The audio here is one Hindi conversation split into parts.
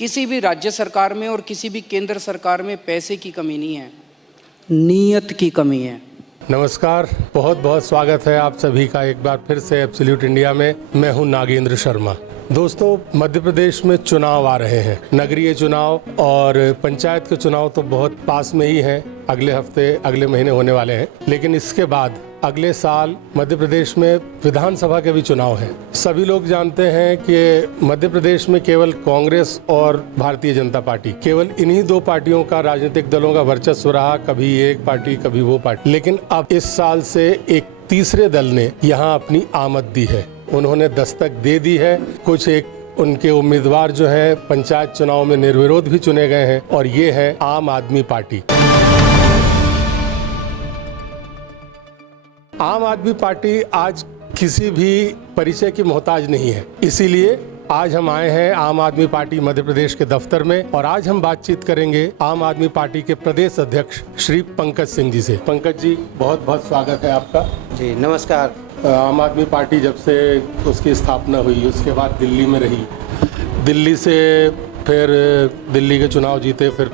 किसी भी राज्य सरकार में और किसी भी केंद्र सरकार में पैसे की कमी नहीं है, नीयत की कमी है। नमस्कार, बहुत बहुत स्वागत है आप सभी का एक बार फिर से एब्सोल्यूट इंडिया में। मैं हूं नागेंद्र शर्मा। दोस्तों, मध्य प्रदेश में चुनाव आ रहे हैं, नगरीय चुनाव और पंचायत के चुनाव तो बहुत पास में ही हैं, अगले हफ्ते अगले महीने होने वाले हैं। लेकिन इसके बाद अगले साल मध्य प्रदेश में विधानसभा के भी चुनाव हैं। सभी लोग जानते हैं कि मध्य प्रदेश में केवल कांग्रेस और भारतीय जनता पार्टी, केवल इन्हीं दो पार्टियों का राजनीतिक दलों का वर्चस्व रहा, कभी एक पार्टी कभी वो पार्टी। लेकिन अब इस साल से एक तीसरे दल ने यहाँ अपनी आमद दी है, उन्होंने दस्तक दे दी है। कुछ एक उनके उम्मीदवार जो हैं पंचायत चुनाव में निर्विरोध भी चुने गए हैं और ये है आम आदमी पार्टी। आम आदमी पार्टी आज किसी भी परिचय की मोहताज नहीं है, इसीलिए आज हम आए हैं आम आदमी पार्टी मध्य प्रदेश के दफ्तर में और आज हम बातचीत करेंगे आम आदमी पार्टी के प्रदेश अध्यक्ष श्री पंकज सिंह जी से। पंकज जी, बहुत बहुत स्वागत है आपका। जी नमस्कार। आम आदमी पार्टी जब से उसकी स्थापना हुई उसके बाद दिल्ली में रही, दिल्ली से फिर दिल्ली के चुनाव जीते, फिर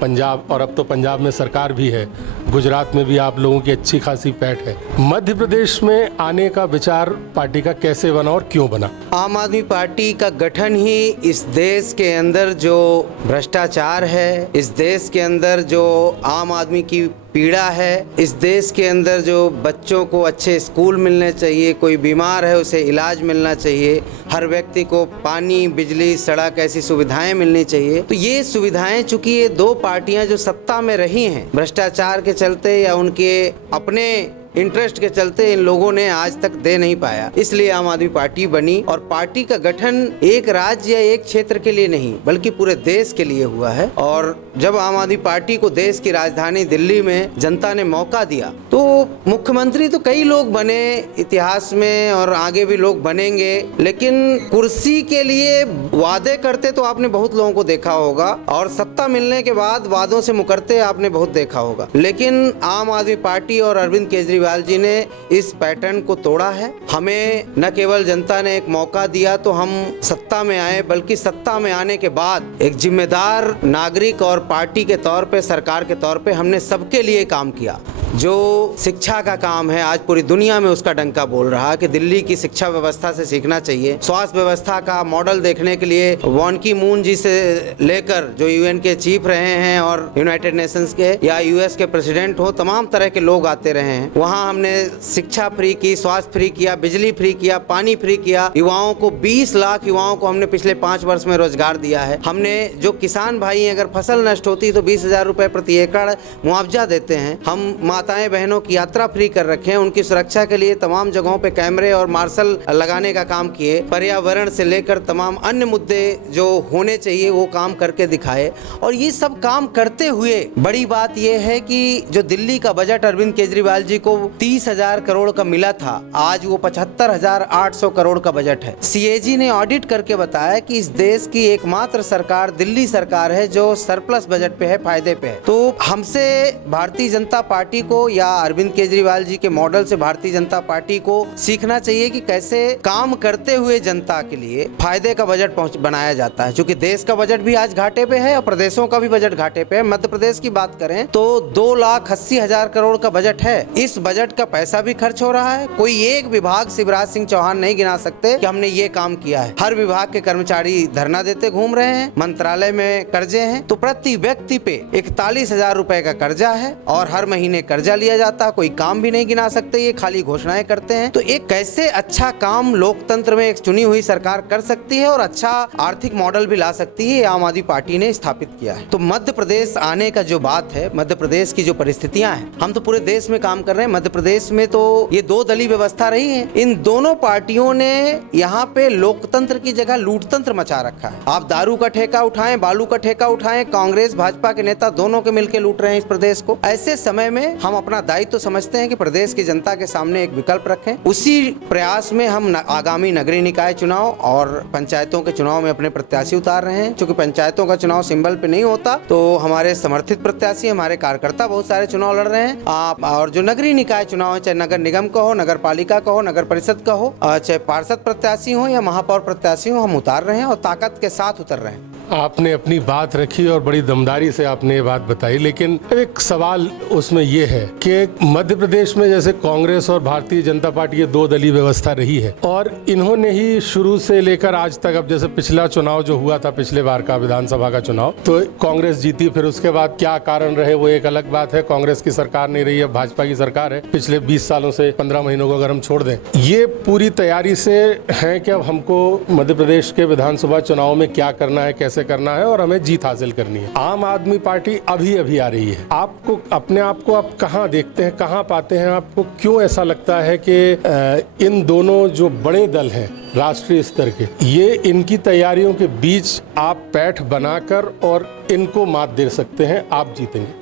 पंजाब, और अब तो पंजाब में सरकार भी है, गुजरात में भी आप लोगों की अच्छी खासी पैठ है। मध्य प्रदेश में आने का विचार पार्टी का कैसे बना और क्यों बना? आम आदमी पार्टी का गठन ही इस देश के अंदर जो भ्रष्टाचार है, इस देश के अंदर जो आम आदमी की पीड़ा है, इस देश के अंदर जो बच्चों को अच्छे स्कूल मिलने चाहिए, कोई बीमार है उसे इलाज मिलना चाहिए, हर व्यक्ति को पानी, बिजली, सड़क ऐसी सुविधाएं मिलनी चाहिए। तो ये सुविधाएं, चूंकि ये दो पार्टियां जो सत्ता में रही हैं, भ्रष्टाचार के चलते या उनके अपने इंटरेस्ट के चलते इन लोगों ने आज तक दे नहीं पाया, इसलिए आम आदमी पार्टी बनी। और पार्टी का गठन एक राज्य या एक क्षेत्र के लिए नहीं बल्कि पूरे देश के लिए हुआ है। और जब आम आदमी पार्टी को देश की राजधानी दिल्ली में जनता ने मौका दिया तो मुख्यमंत्री तो कई लोग बने इतिहास में और आगे भी लोग बनेंगे, लेकिन कुर्सी के लिए वादे करते तो आपने बहुत लोगों को देखा होगा और सत्ता मिलने के बाद वादों से मुकरते आपने बहुत देखा होगा। लेकिन आम आदमी पार्टी और अरविंद केजरीवाल जी ने इस पैटर्न को तोड़ा है। हमें न केवल जनता ने एक मौका दिया तो हम सत्ता में आए, बल्कि सत्ता में आने के बाद एक जिम्मेदार नागरिक और पार्टी के तौर पे, सरकार के तौर पे हमने सबके लिए काम किया। जो शिक्षा का काम है, आज पूरी दुनिया में उसका डंका बोल रहा है कि दिल्ली की शिक्षा व्यवस्था से सीखना चाहिए। स्वास्थ्य व्यवस्था का मॉडल देखने के लिए बान की मून जी से लेकर जो यूएन के चीफ रहे हैं और यूनाइटेड नेशंस के या यूएस के प्रेसिडेंट हो, तमाम तरह के लोग आते रहे हैं। वहाँ हमने शिक्षा फ्री की, स्वास्थ्य फ्री किया, बिजली फ्री किया, पानी फ्री किया। युवाओं को 20 लाख युवाओं को हमने पिछले 5 वर्ष में रोजगार दिया है। हमने जो किसान भाई अगर फसल नष्ट होती तो 20,000 रुपए प्रति एकड़ मुआवजा देते हैं। हम माताएं बहनों की यात्रा फ्री कर रखे हैं, उनकी सुरक्षा के लिए तमाम जगहों पे कैमरे और मार्शल लगाने का काम किए। पर्यावरण से लेकर तमाम अन्य मुद्दे जो होने चाहिए वो काम करके दिखाए। और ये सब काम करते हुए बड़ी बात यह है कि जो दिल्ली का बजट अरविंद केजरीवाल जी को 30,000 करोड़ का मिला था, आज वो 75,800 करोड़ का बजट है। सीएजी ने ऑडिट करके बताया कि इस देश की एकमात्र सरकार दिल्ली सरकार है जो सरप्लस बजट पे है, फायदे पे है। तो हमसे भारतीय जनता पार्टी को या अरविंद केजरीवाल जी के मॉडल से भारतीय जनता पार्टी को सीखना चाहिए कि कैसे काम करते हुए जनता के लिए फायदे का बजट बनाया जाता है। क्योंकि देश का बजट भी आज घाटे पे है और प्रदेशों का भी बजट घाटे पे है। मध्य प्रदेश की बात करें तो 2,80,000 करोड़ का बजट है। इस बजट का पैसा भी खर्च हो रहा है। कोई एक विभाग शिवराज सिंह चौहान नहीं गिना सकते कि हमने ये काम किया है। हर विभाग के कर्मचारी धरना देते घूम रहे हैं, मंत्रालय में कर्जे हैं। तो प्रति व्यक्ति पे 41,000 रुपए का कर्जा है और हर महीने कर्जा लिया जाता है। कोई काम भी नहीं गिना सकते, ये खाली घोषणाएं करते हैं। तो एक कैसे अच्छा काम लोकतंत्र में एक चुनी हुई सरकार कर सकती है और अच्छा आर्थिक मॉडल भी ला सकती है, आम आदमी पार्टी ने स्थापित किया है। तो मध्य प्रदेश आने का जो बात है, मध्य प्रदेश की जो परिस्थितियां हैं, हम तो पूरे देश में काम कर रहे हैं। मध्य प्रदेश में तो ये 2 दलीय व्यवस्था रही है। इन दोनों पार्टियों ने यहाँ पे लोकतंत्र की जगह लूटतंत्र मचा रखा है। आप दारू का ठेका उठाएं, बालू का ठेका उठाएं, कांग्रेस भाजपा के नेता दोनों के मिलकर लूट रहे हैं इस प्रदेश को। ऐसे समय में हम अपना दायित्व तो समझते हैं कि प्रदेश की जनता के सामने एक विकल्प रखें। उसी प्रयास में हम आगामी नगरीय निकाय चुनाव और पंचायतों के चुनाव में अपने प्रत्याशी उतार रहे हैं। क्योंकि पंचायतों का चुनाव सिंबल पे नहीं होता, तो हमारे समर्थित प्रत्याशी, हमारे कार्यकर्ता बहुत सारे चुनाव लड़ रहे हैं। और जो नगरीय निकाय चुनाव है, चाहे नगर निगम का हो, नगर पालिका का हो, नगर परिषद का हो, चाहे पार्षद प्रत्याशी हो या महापौर प्रत्याशी हो, हम उतार रहे हैं और ताकत के साथ उतर रहे हैं। आपने अपनी बात रखी और बड़ी दमदारी से आपने ये बात बताई, लेकिन एक सवाल उसमें ये है कि मध्य प्रदेश में जैसे कांग्रेस और भारतीय जनता पार्टी ये दो दलीय व्यवस्था रही है और इन्होंने ही शुरू से लेकर आज तक, अब जैसे पिछला चुनाव जो हुआ था, पिछले बार का विधानसभा का चुनाव, तो कांग्रेस जीती, फिर उसके बाद क्या कारण रहे वो एक अलग बात है। कांग्रेस की सरकार नहीं रही है, भाजपा की सरकार है पिछले 20 सालों से, 15 महीनों को अगर हम छोड़ दें। ये पूरी तैयारी से है कि अब हमको मध्य प्रदेश के विधानसभा चुनाव में क्या करना है, कैसे करना है और हमें जीत हासिल करनी है। आम आदमी पार्टी अभी अभी आ रही है। आपको अपने आप को आप कहाँ देखते हैं, कहाँ पाते हैं? आपको क्यों ऐसा लगता है कि इन दोनों जो बड़े दल हैं राष्ट्रीय स्तर के, ये इनकी तैयारियों के बीच आप पैठ बनाकर और इनको मात दे सकते हैं, आप जीतेंगे?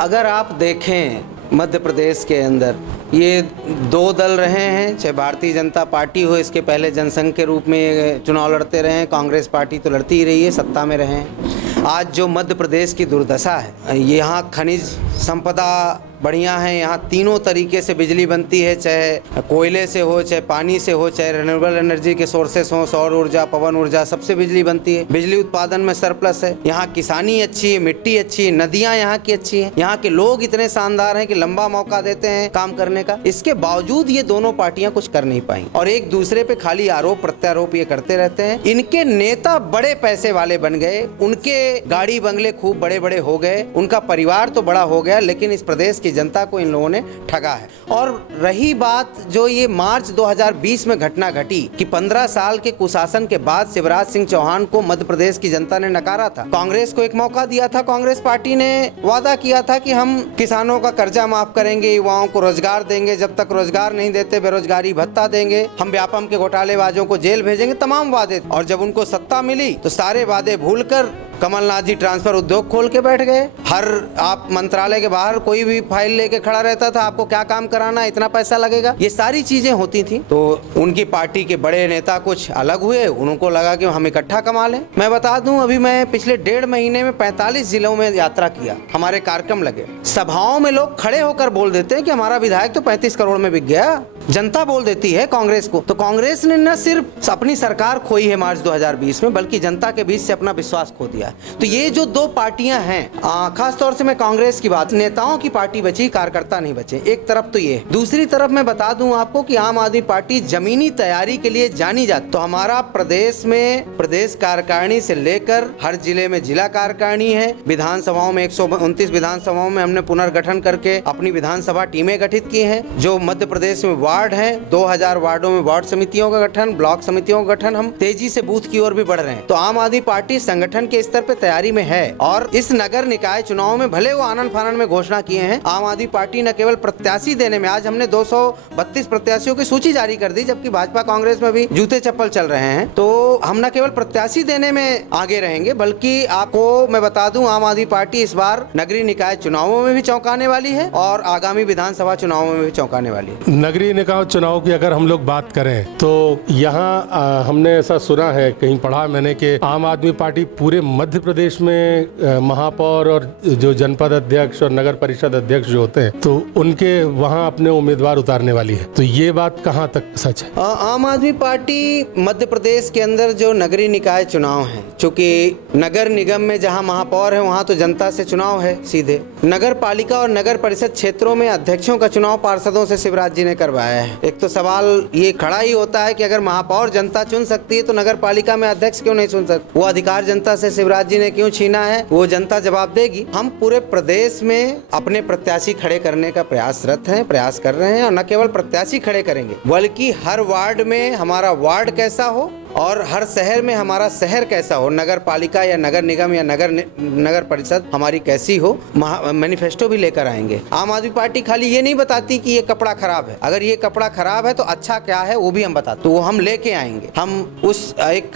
अगर आप देखें मध्य प्रदेश के अंदर ये दो दल रहे हैं, चाहे भारतीय जनता पार्टी हो, इसके पहले जनसंघ के रूप में चुनाव लड़ते रहे हैं, कांग्रेस पार्टी तो लड़ती ही रही है, सत्ता में रहे हैं। आज जो मध्य प्रदेश की दुर्दशा है, यहाँ खनिज संपदा बढ़िया है, यहाँ तीनों तरीके से बिजली बनती है, चाहे कोयले से हो, चाहे पानी से हो, चाहे रिन्यूएबल एनर्जी के सोर्सेस हो, सौर ऊर्जा, पवन ऊर्जा, सबसे बिजली बनती है। बिजली उत्पादन में सरप्लस है। यहाँ किसानी अच्छी है, मिट्टी अच्छी है, नदियाँ यहाँ की अच्छी हैं, यहाँ के लोग इतने शानदार हैं कि लंबा मौका देते हैं काम करने का। इसके बावजूद ये दोनों पार्टियां कुछ कर नहीं पाई और एक दूसरे पे खाली आरोप प्रत्यारोप ये करते रहते हैं। इनके नेता बड़े पैसे वाले बन गए, उनके गाड़ी बंगले खूब बड़े बड़े हो गए, उनका परिवार तो बड़ा हो गया, लेकिन इस प्रदेश की जनता को इन लोगों ने ठगा है। और रही बात जो ये मार्च 2020 में घटना घटी कि 15 साल के कुशासन के बाद शिवराज सिंह चौहान को मध्य प्रदेश की जनता ने नकारा था। कांग्रेस को एक मौका दिया था, कांग्रेस पार्टी ने वादा किया था कि हम किसानों का कर्जा माफ करेंगे, युवाओं को रोजगार देंगे, जब तक रोजगार नहीं देते बेरोजगारी भत्ता देंगे, हम व्यापम के घोटालेबाजों को जेल भेजेंगे, तमाम वादे। और जब उनको सत्ता मिली तो सारे वादे भूलकर कमलनाथ जी ट्रांसफर उद्योग खोल के बैठ गए। हर आप मंत्रालय के बाहर कोई भी फाइल लेके खड़ा रहता था, आपको क्या काम कराना, इतना पैसा लगेगा, ये सारी चीजें होती थी। तो उनकी पार्टी के बड़े नेता कुछ अलग हुए, उनको लगा कि हम इकट्ठा कमा लें। मैं बता दूं, अभी मैं पिछले 1.5 महीने में 45 जिलों में यात्रा किया, हमारे कार्यक्रम लगे। सभाओं में लोग खड़े होकर बोल देते हैं कि हमारा विधायक तो 35 करोड़ में बिक गया। जनता बोल देती है कांग्रेस को। तो कांग्रेस ने न सिर्फ अपनी सरकार खोई है मार्च 2020 में, बल्कि जनता के बीच से अपना विश्वास खो दिया। तो ये जो दो पार्टियां हैं, खास तौर से मैं कांग्रेस की बात, नेताओं की पार्टी बची, कार्यकर्ता नहीं बचे। एक तरफ तो ये, दूसरी तरफ मैं बता दूं आपको कि आम आदमी पार्टी जमीनी तैयारी के लिए जानी जाती। तो हमारा प्रदेश में प्रदेश कार्यकारिणी से लेकर हर जिले में जिला कार्यकारिणी है। विधानसभाओं में 129 विधानसभाओं में हमने पुनर्गठन करके अपनी विधानसभा टीमें गठित की हैं। जो मध्य प्रदेश में वार्ड हैं, 2000 वार्डों में वार्ड समितियों का गठन, ब्लॉक समितियों का गठन, हम तेजी से बूथ की ओर भी बढ़ रहे हैं। तो आम आदमी पार्टी संगठन के स्तर पे तैयारी में है। और इस नगर निकाय चुनाव में भले वो आनन फानन में घोषणा किए हैं, आम आदमी पार्टी न केवल प्रत्याशी देने में, आज हमने 232 प्रत्याशियों की सूची जारी कर दी, जबकि भाजपा कांग्रेस में भी जूते चप्पल चल रहे हैं। तो हम न केवल प्रत्याशी देने में आगे रहेंगे, बल्कि आपको मैं बता दूं, आम आदमी पार्टी इस बार नगरीय निकाय चुनावों में भी चौंकाने वाली है और आगामी विधानसभा चुनावों में भी चौंकाने वाली है। नगरीय निकाय चुनाव की अगर हम लोग बात करें तो यहाँ हमने ऐसा सुना है, कहीं पढ़ा मैंने, कि आम आदमी पार्टी पूरे मध्य प्रदेश में महापौर और जो जनपद अध्यक्ष और नगर परिषद अध्यक्ष जो होते हैं, तो उनके वहाँ अपने उम्मीदवार उतारने वाली है। तो ये बात कहाँ तक सच है? आम आदमी पार्टी मध्य प्रदेश के अंदर जो नगरीय निकाय चुनाव है, चूंकि नगर निगम में जहाँ महापौर है वहाँ तो जनता से चुनाव है सीधे, नगर पालिका और नगर परिषद क्षेत्रों में अध्यक्षों का चुनाव पार्षदों से शिवराज जी ने करवाया है। एक तो सवाल ये खड़ा ही होता है कि अगर महापौर जनता चुन सकती है तो नगर पालिका में अध्यक्ष क्यों नहीं चुन सकती? वो अधिकार जनता से शिवराज जी ने क्यों छीना है? वो जनता जवाब देगी। हम पूरे प्रदेश में अपने प्रत्याशी खड़े करने का प्रयासरत हैं, प्रयास कर रहे हैं। और न केवल प्रत्याशी खड़े करेंगे, बल्कि हर वार्ड में हमारा वार्ड कैसा हो और हर शहर में हमारा शहर कैसा हो, नगर पालिका या नगर निगम या नगर परिषद हमारी कैसी हो, मैनिफेस्टो भी लेकर आएंगे। आम आदमी पार्टी खाली ये नहीं बताती कि ये कपड़ा खराब है, अगर ये कपड़ा खराब है तो अच्छा क्या है वो भी हम बताते, तो वो हम लेके आएंगे। हम उस एक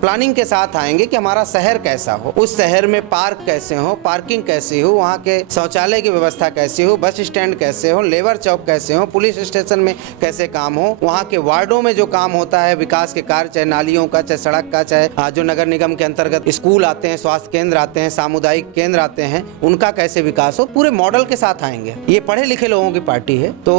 प्लानिंग के साथ आएंगे कि हमारा शहर कैसा हो, उस शहर में पार्क कैसे हो, पार्किंग कैसी हो, वहाँ के शौचालय की व्यवस्था कैसी हो, बस स्टैंड कैसे हो, लेबर चौक कैसे हो, पुलिस स्टेशन में कैसे काम हो, वहाँ के वार्डों में जो काम होता है विकास के कार्य, चाहे नालियों का, चाहे सड़क का, चाहे जो नगर निगम के अंतर्गत स्कूल आते हैं, स्वास्थ्य केंद्र आते हैं, सामुदायिक केंद्र आते हैं, उनका कैसे विकास हो, पूरे मॉडल के साथ आएंगे। ये पढ़े लिखे लोगों की पार्टी है। तो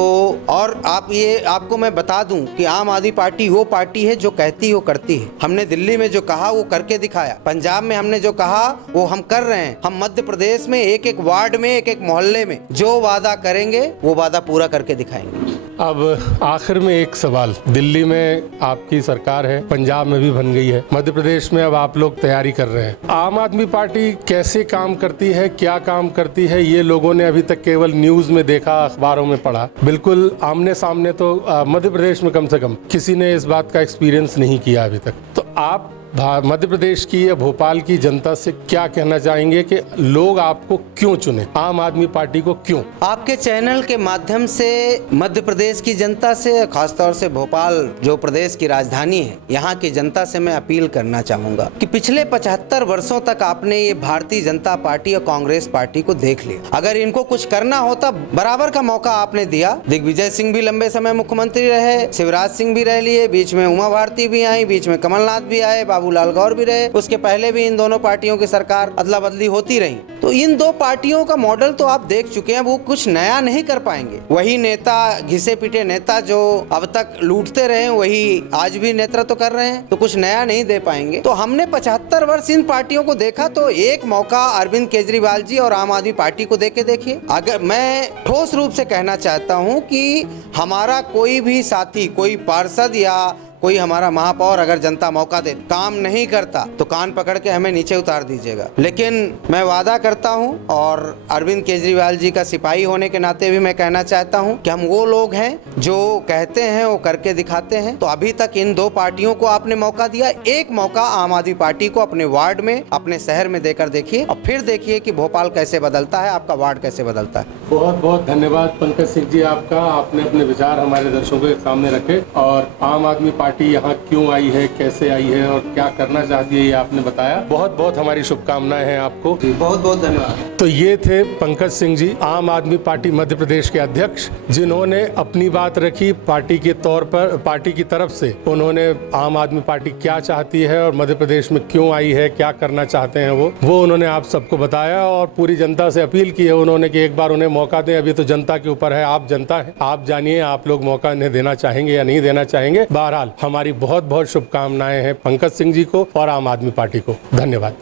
और आपको मैं बता दूं कि आम आदमी पार्टी वो पार्टी है जो कहती हो करती है। हमने दिल्ली में जो कहा वो करके दिखाया, पंजाब में हमने जो कहा वो हम कर रहे हैं। हम मध्य प्रदेश में एक एक वार्ड में, एक एक मोहल्ले में जो वादा करेंगे वो वादा पूरा करके दिखाएंगे। अब आखिर में एक सवाल, दिल्ली में आपकी सरकार है, पंजाब में भी बन गई है, मध्य प्रदेश में अब आप लोग तैयारी कर रहे हैं। आम आदमी पार्टी कैसे काम करती है, क्या काम करती है, ये लोगों ने अभी तक केवल न्यूज में देखा, अखबारों में पढ़ा। बिल्कुल आमने सामने तो मध्य प्रदेश में कम से कम किसी ने इस बात का एक्सपीरियंस नहीं किया अभी तक। तो आप मध्य प्रदेश की या भोपाल की जनता से क्या कहना चाहेंगे कि लोग आपको क्यों चुने, आम आदमी पार्टी को क्यों? आपके चैनल के माध्यम से मध्य प्रदेश की जनता से, खासतौर से भोपाल जो प्रदेश की राजधानी है, यहाँ की जनता से मैं अपील करना चाहूंगा कि पिछले 75 वर्षों तक आपने ये भारतीय जनता पार्टी और कांग्रेस पार्टी को देख लिया। अगर इनको कुछ करना होता बराबर का मौका आपने दिया। दिग्विजय सिंह भी लंबे समय मुख्यमंत्री रहे, शिवराज सिंह भी रह लिए, बीच में उमा भारती भी आई, बीच में कमलनाथ भी आए, बाबूलाल गौर भी रहे, उसके पहले भी इन दोनों पार्टियों की सरकार अदला बदली होती रही। तो इन दो पार्टियों का मॉडल तो आप देख चुके हैं, वो कुछ नया नहीं कर पाएंगे। वही नेता, घिसे पिटे नेता जो अब तक लूटते रहे, वही आज भी नेतृत्व कर रहे हैं, तो कुछ नया नहीं दे पाएंगे। तो हमने 75 वर्ष इन पार्टियों को देखा, तो एक मौका अरविंद केजरीवाल जी और आम आदमी पार्टी को देके देखिए। अगर मैं ठोस रूप से कहना चाहता हूं कि हमारा कोई भी साथी, कोई पार्षद या कोई हमारा महापौर अगर जनता मौका दे, काम नहीं करता तो कान पकड़ के हमें नीचे उतार दीजिएगा। लेकिन मैं वादा करता हूं और अरविंद केजरीवाल जी का सिपाही होने के नाते भी मैं कहना चाहता हूं कि हम वो लोग हैं जो कहते हैं वो करके दिखाते हैं। तो अभी तक इन दो पार्टियों को आपने मौका दिया, एक मौका आम आदमी पार्टी को अपने वार्ड में, अपने शहर में देकर देखिए और फिर देखिए कि भोपाल कैसे बदलता है, आपका वार्ड कैसे बदलता है। बहुत बहुत धन्यवाद पंकज सिंह जी आपका, आपने अपने विचार हमारे दर्शकों के सामने रखे और आम आदमी पार्टी यहाँ क्यों आई है, कैसे आई है और क्या करना चाहती है ये आपने बताया। बहुत बहुत हमारी शुभकामनाएं हैं आपको। बहुत बहुत धन्यवाद। तो ये थे पंकज सिंह जी, आम आदमी पार्टी मध्य प्रदेश के अध्यक्ष, जिन्होंने अपनी बात रखी पार्टी के तौर पर। पार्टी की तरफ से उन्होंने आम आदमी पार्टी क्या चाहती है और मध्य प्रदेश में क्यों आई है, क्या करना चाहते हैं वो उन्होंने आप सबको बताया और पूरी जनता से अपील की है उन्होंने कि एक बार उन्हें मौका दें। अभी तो जनता के ऊपर है, आप जनता है, आप जानिए आप लोग मौका इन्हें देना चाहेंगे या नहीं देना चाहेंगे। बहरहाल हमारी बहुत बहुत शुभकामनाएं हैं पंकज सिंह जी को और आम आदमी पार्टी को। धन्यवाद।